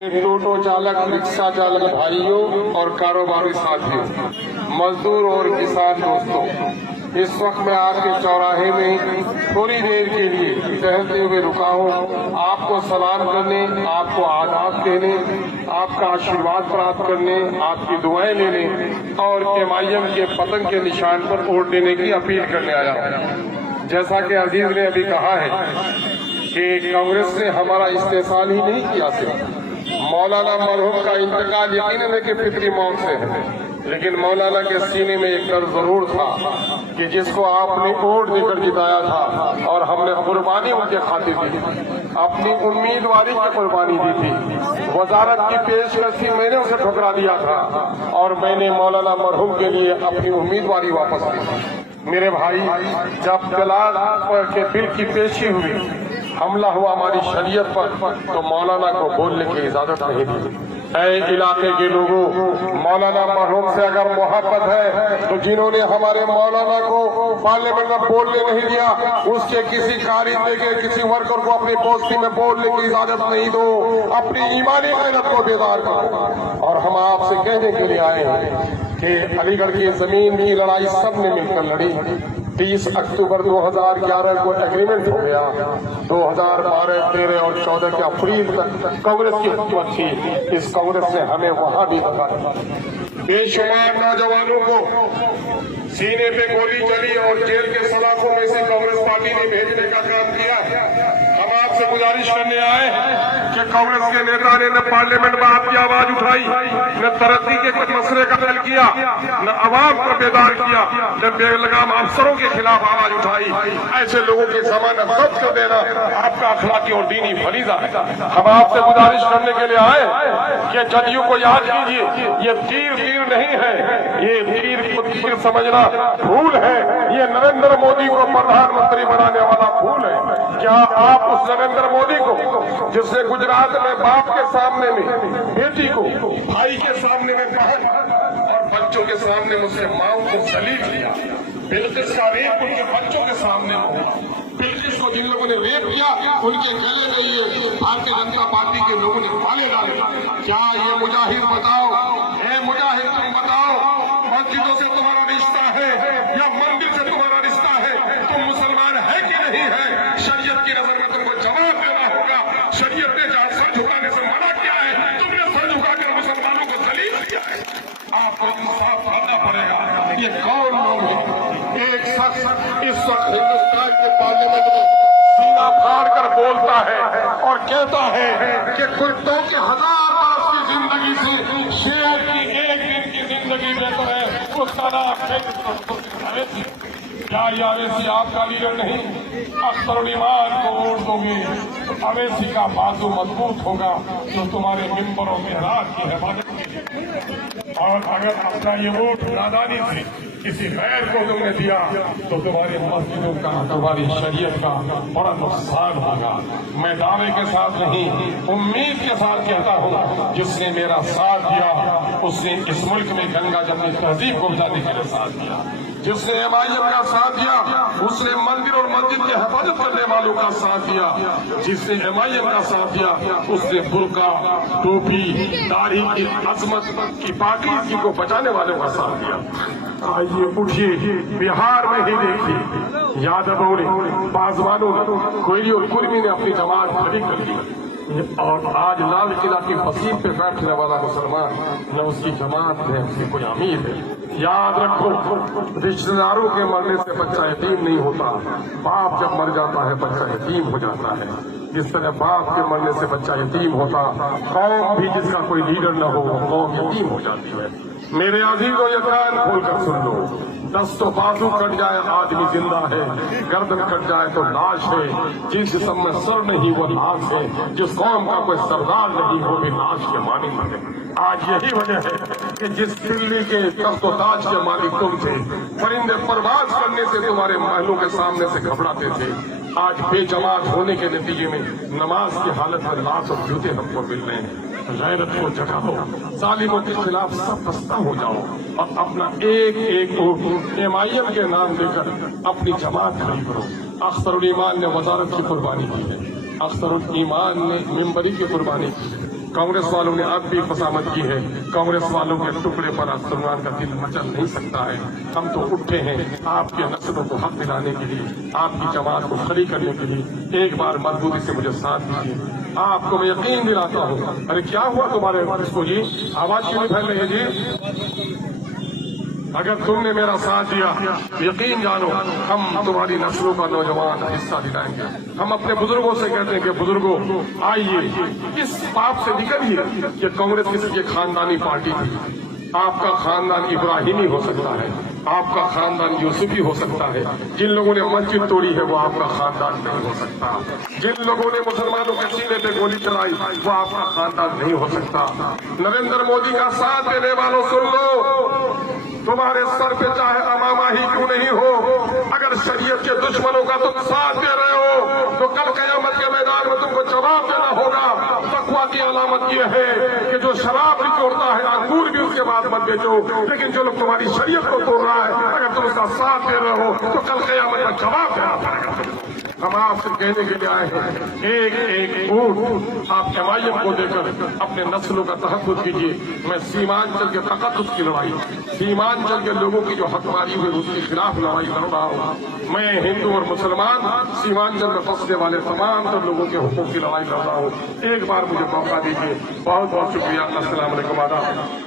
टोटो चालक, रिक्शा चालक भाइयों और कारोबारी साथियों, मजदूर और किसान दोस्तों, इस वक्त मैं आपके चौराहे में थोड़ी देर के लिए टहलते हुए रुका हूँ। आपको सलाम करने, आपको आदाब देने, आपका आशीर्वाद प्राप्त करने, आपकी दुआएं लेने और MIM के पतंग के निशान पर वोट देने की अपील करने आया हूँ। जैसा कि अजीज ने अभी कहा है कि कांग्रेस ने हमारा इस्तेसाल ही नहीं किया सिर्फ मौलाना मरहूम का इंतकाल यकीनन है कि फितरी मौत से है, लेकिन मौलाना के सीने में एक डर जरूर था कि जिसको आपने वोट देकर जिताया था और हमने कुर्बानी उनके खातिर दी, अपनी उम्मीदवारी की कुर्बानी दी थी। वजारत की पेशकशी मैंने उसे ठुकरा दिया था और मैंने मौलाना मरहूम के लिए अपनी उम्मीदवारी वापस ली। मेरे भाई, जब तलाक के बिल की पेशी हुई, हमला हुआ हमारी शरीयत पर, तो मौलाना को बोलने की इजाजत नहीं दी। ऐ इलाके के लोगों, मौलाना मरहूम से अगर मोहब्बत है तो जिन्होंने हमारे मौलाना को पार्लियामेंट में बोलने नहीं दिया, उसके किसी कारिंदे के किसी वर्कर को अपनी पोस्टी में बोलने की इजाजत नहीं दो। अपनी ईमानी मेहनत को बेदार करो। और हम आपसे कहने के लिए आए हैं कि अलीगढ़ की जमीन की लड़ाई सबने मिलकर लड़ी। 30 अक्टूबर 2011 को एग्रीमेंट हो गया। 2012, 13 और 14 के अप्रैल तक कांग्रेस की हुकूमत थी। इस कांग्रेस ने हमें वहां भी धोखा, बेशुमार नौजवानों को सीने पे गोली चली और जेल के सलाखों में से कांग्रेस पार्टी ने भेजने का काम किया। हम आपसे गुजारिश करने आए कि कांग्रेस के नेता ने न पार्लियामेंट में आपकी आवाज उठाई, न तरक्की के कुछ मसले का हल किया, न अवाम को बेदार किया, न बेलगाम अफसरों के खिलाफ आवाज उठाई। ऐसे लोगों की जमानत जब्त कर देना आपका अखलाकी और दीनी फरीजा है। हम आपसे गुजारिश करने के लिए आए कि जदयू को याद कीजिए, ये तीर नहीं है, ये तीर को तीर समझना भूल है। ये नरेंद्र मोदी को प्रधानमंत्री बनाने वाला भूल है। क्या आप उस नरेंद्र मोदी को, जिसने गुजरात में बाप के सामने में बेटी को, भाई के सामने में बहन और बच्चों के सामने मुझसे माओ को सलीब किया, बिल्किस का रेप उनके बच्चों के सामने में हुआ, बिल्किस को जिन लोगों ने रेप किया उनके गले में ये भारतीय जनता पार्टी के लोगों ने फाले डाले। क्या ये मुजाहिद बताओ, मुजाहिद तुम बताओ, मस्जिदों से तुम्हारा रिश्ता है या मंदिर से तुम्हारा रिश्ता है? तुम मुसलमान है कि नहीं है? शरीयत की नजर में तुमको जवाब देना होगा। शरीयत ने जहाँ सर झुकाने से मना किया है, तुमने सर झुकाकर मुसलमानों को दलील किया है। आपको इंसाफ करना पड़ेगा। ये कौन लोग हैं? एक शख्स इस वक्त हिंदुस्तान के पार्लियामेंट में सीना फाड़ कर बोलता है और कहता है कि कुत्तों के 1000 बरस की जिंदगी से शेर की एक दिन की जिंदगी बेहतर है। क्या ये अवैसी आपका लीडर नहीं? अख्तर ईमान को वोट दोगे तो अवैसी का बाजू मजबूत होगा जो तुम्हारे मिंबरों में रात की हिफाजत की। और अगर अपना ये वोट नादानी से किसी गैर को तुमने दिया तो तुम्हारी मस्जिदों का, तुम्हारी शरीयत का बड़ा नुकसान होगा। मैं दावे के साथ नहीं, उम्मीद के साथ कहता हूँ, जिसने मेरा साथ दिया उसने इस मुल्क में गंगा जमनी तहजीब को बचाने के लिए साथ दिया। जिसने MIM का साथ दिया उसने मंदिर और मस्जिद की हिफाजत करने वालों का साथ दिया। जिसने MIM का साथ दिया उसने बुर्का, टोपी, दाढ़ी की अजमत की पाकीज़गी को बचाने वालों का साथ दिया। आइए उठिए, बिहार में ही देखिए, यादवों ने, बाजवानों ने, कोयली और कुर्मी ने अपनी जमात खड़ी कर दी और आज लाल किला की फसील पे बैठने वाला मुसलमान न उसकी जमात है, उसकी कोई अमीर है। याद रखो, रिश्तेदारों के मरने से बच्चा यतीम नहीं होता, बाप जब मर जाता है बच्चा यतीम हो जाता है। जिस तरह बाप के मरने से बच्चा यतीम होता, कौम भी जिसका कोई लीडर न हो वो कौम यतीम हो जाती है। मेरे अजीजों, ये कान खोलकर सुन लो, दस्तों बाजू कट जाए आदमी जिंदा है, गर्दन कट जाए तो लाश है। जिस जिस्म में सर नहीं वो लाश है, जिस कौम का कोई सरदार नहीं वो भी लाश के मालिक है। आज यही वजह है कि जिस दिल्ली के तख्तो ताज के मालिक तुम थे, परिंदे परवाज करने से तुम्हारे महलों के सामने से घबराते थे, आज बेजमात होने के नतीजे में नमाज की हालत में लाश और जूते हमको मिल रहे हैं। गैरत को जगाओ, जालिमों के खिलाफ सब बस्ता हो जाओ और अपना एक एक वोट MIM के नाम देकर अपनी जमात खड़ी करो। अख्तर ईमान ने वजारत की कुर्बानी की है, अख्तर ईमान ने मिंबरी की कुर्बानी की है, कांग्रेस वालों ने अब भी फसामत की है। कांग्रेस वालों के टुकड़े पर मुसलमान का दिल मचल नहीं सकता है। हम तो उठे हैं आपके नस्लों को हक दिलाने के लिए, आपकी जमात को खड़ी करने के लिए। एक बार मजबूती से मुझे साथ दीजिए। आपको मैं यकीन दिलाता हूँ। अरे क्या हुआ तुम्हारे इसको जी, आवाज क्यों नहीं फैल रही है जी? अगर तुमने मेरा साथ दिया, यकीन जानो हम तुम्हारी नस्लों का नौजवान हिस्सा दिलाएंगे। हम अपने बुजुर्गों से कहते हैं कि बुजुर्गों आइए, इस पाप से निकलिए कि कांग्रेस किसी की खानदानी पार्टी थी। आपका खानदान इब्राहिमी हो सकता है, आपका खानदान यूसुफी हो सकता है। जिन लोगों ने मस्जिद तोड़ी है वो आपका खानदान नहीं हो सकता। जिन लोगों ने मुसलमानों के सीने पे गोली चलाई वो आपका खानदान नहीं हो सकता। नरेंद्र मोदी का साथ देने वालों सुन लो, तुम्हारे सर पे चाहे अमामा ही क्यों नहीं हो, अगर शरीयत के दुश्मनों का तुम साथ दे रहे हो तो कल क़यामत के मैदान में तुमको जवाब देना होगा। तकवा की अलामत यह है कि जो शराब भी तोड़ता है अंगूर भी उसके बाद मत बेचो, लेकिन जो लोग तुम्हारी शरीयत को तोड़ रहा है अगर तुम उसका साथ दे रहे हो तो कल क़यामत का जवाब देना पड़ेगा। हम आपसे कहने के लिए आए हैं, एक एक वोट आप एमआईएम को देकर अपने नस्लों का तहफ़्फ़ुज़ कीजिए। मैं सीमांचल के तक़द्दुस की लड़ाई, सीमांचल के लोगों की जो हकमारी हुई उसके खिलाफ लड़ाई लड़ रहा हूँ। मैं हिंदू और मुसलमान सीमांचल में फंसने वाले तमाम तर लोगों के हुकूक़ की लड़ाई लड़ रहा हूँ। एक बार मुझे मौका दीजिए। बहुत बहुत शुक्रिया। अस्सलाम वालेकुम।